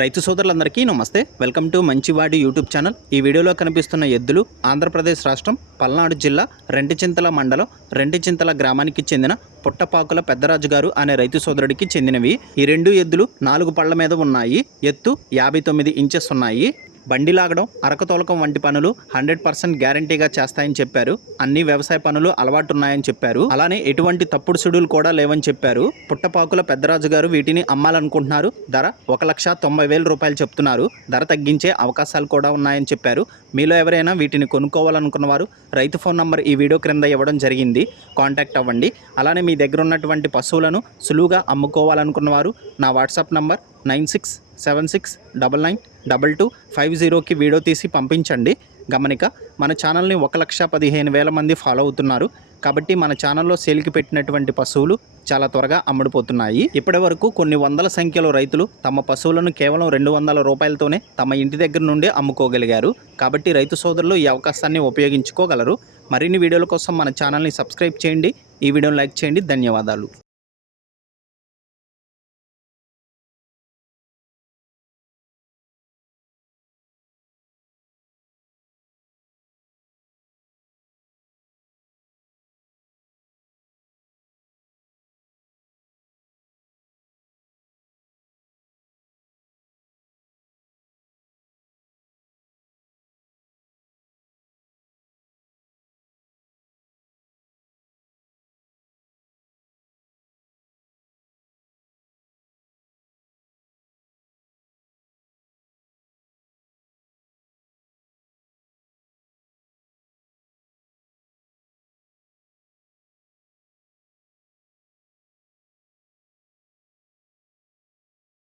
రైతు సోదరులందరికీ నమస్తే. వెల్కమ్ టు మంచివాడి యూట్యూబ్ ఛానల్. ఈ వీడియోలో కనిపిస్తున్న ఎద్దులు ఆంధ్రప్రదేశ్ రాష్ట్రం పల్నాడు జిల్లా రెంటిచింతల మండలం రెంటిచింతల గ్రామానికి చెందిన పుట్టపాకుల పెద్దరాజు గారు అనే రైతు సోదరుడికి చెందినవి. ఈ రెండు ఎద్దులు 4 పళ్ల మీద ఉన్నాయి. ఎత్తు 59 ఇంచెస్ ఉన్నాయి. బండి లాగడం, అరకతోలకం వంటి పనులు 100% గ్యారంటీగా చేస్తాయని చెప్పారు. అన్ని వ్యవసాయ పనులు అలవాటున్నాయని చెప్పారు. అలానే ఎటువంటి తప్పుడు సుడులు కూడా లేవని చెప్పారు. పుట్టపాకుల పెద్దరాజు గారు వీటిని అమ్మాలనుకుంటున్నారు. ధర 1,90,000 రూపాయలు చెప్తున్నారు. ధర తగ్గించే అవకాశాలు కూడా ఉన్నాయని చెప్పారు. మీలో ఎవరైనా వీటిని కొనుక్కోవాలనుకున్న వారు రైతు ఫోన్ నంబర్ ఈ వీడియో క్రింద ఇవ్వడం జరిగింది. కాంటాక్ట్ అవ్వండి. అలానే మీ దగ్గర ఉన్నటువంటి పశువులను సులువుగా అమ్ముకోవాలనుకున్న వారు నా వాట్సాప్ నంబర్ 9676992250కి వీడియో తీసి పంపించండి. గమనిక, మన ఛానల్ని 1,15,000 మంది ఫాలో అవుతున్నారు. కాబట్టి మన ఛానల్లో సేల్కి పెట్టినటువంటి పశువులు చాలా త్వరగా అమ్ముడుపోతున్నాయి. ఇప్పటి వరకు కొన్ని వందల సంఖ్యలో రైతులు తమ పశువులను కేవలం 200 రూపాయలతోనే తమ ఇంటి దగ్గర నుండే అమ్ముకోగలిగారు. కాబట్టి రైతు సోదరులు ఈ అవకాశాన్ని ఉపయోగించుకోగలరు. మరిన్ని వీడియోల కోసం మన ఛానల్ని సబ్స్క్రైబ్ చేయండి. ఈ వీడియోని లైక్ చేయండి. ధన్యవాదాలు.